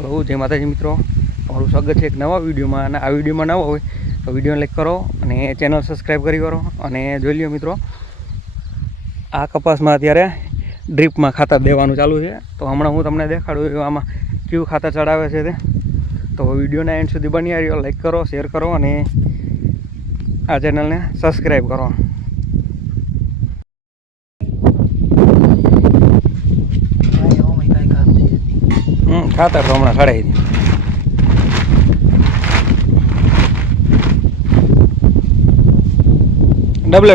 Hello जय माताजी मित्रों, તમારું સ્વાગત છે એક નવા વિડીયોમાં। અને આ વિડીયોમાં નવા હોય તો વિડીયોને લાઈક કરો અને ચેનલ સબસ્ક્રાઈબ કરી કરો। અને જોઈ લ્યો મિત્રો, આ કપાસમાં અત્યારે ડ્રીપમાં ખાતર દેવાનું ચાલુ છે। તો હમણાં હું તમને દેખાડું આમાં કેવું ખાતર ચડાવે છે તે। તો વિડીયોના એન્ડ સુધી બની રહ્યો, લાઈક કરો, શેર કરો અને આ ચેનલને સબસ્ક્રાઈબ કરો। ખાતર તો હમણાં ચડાવી દી ડબલે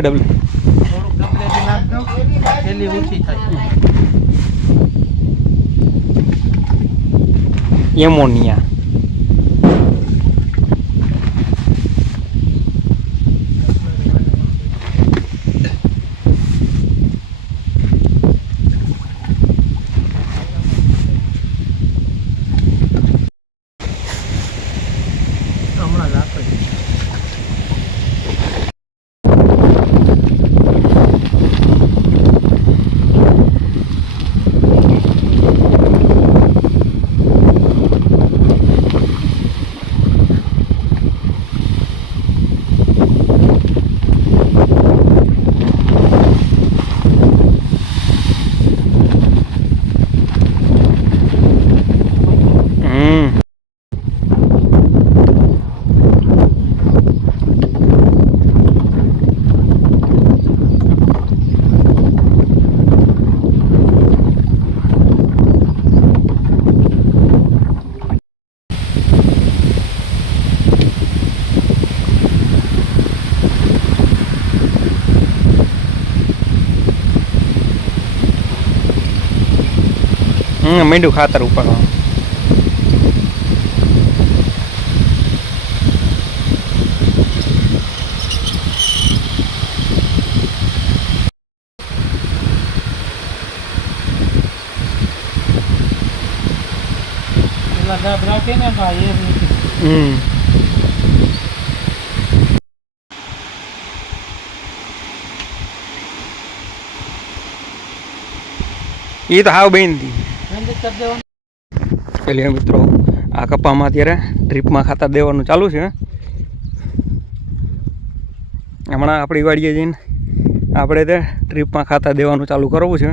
એમોનિયા હમણાં લાકડી મીંડું ખાતર ઉપર રાખે ને ભાઈ એ તો હાવ બેન હતી। પેલી મિત્રો, આ કપામાં અત્યારે ડ્રીપમાં ખાતર દેવાનું ચાલુ છે। હમણાં આપણી વાડીએ જઈને આપણે તે ડ્રીપમાં ખાતર દેવાનું ચાલુ કરવું છે।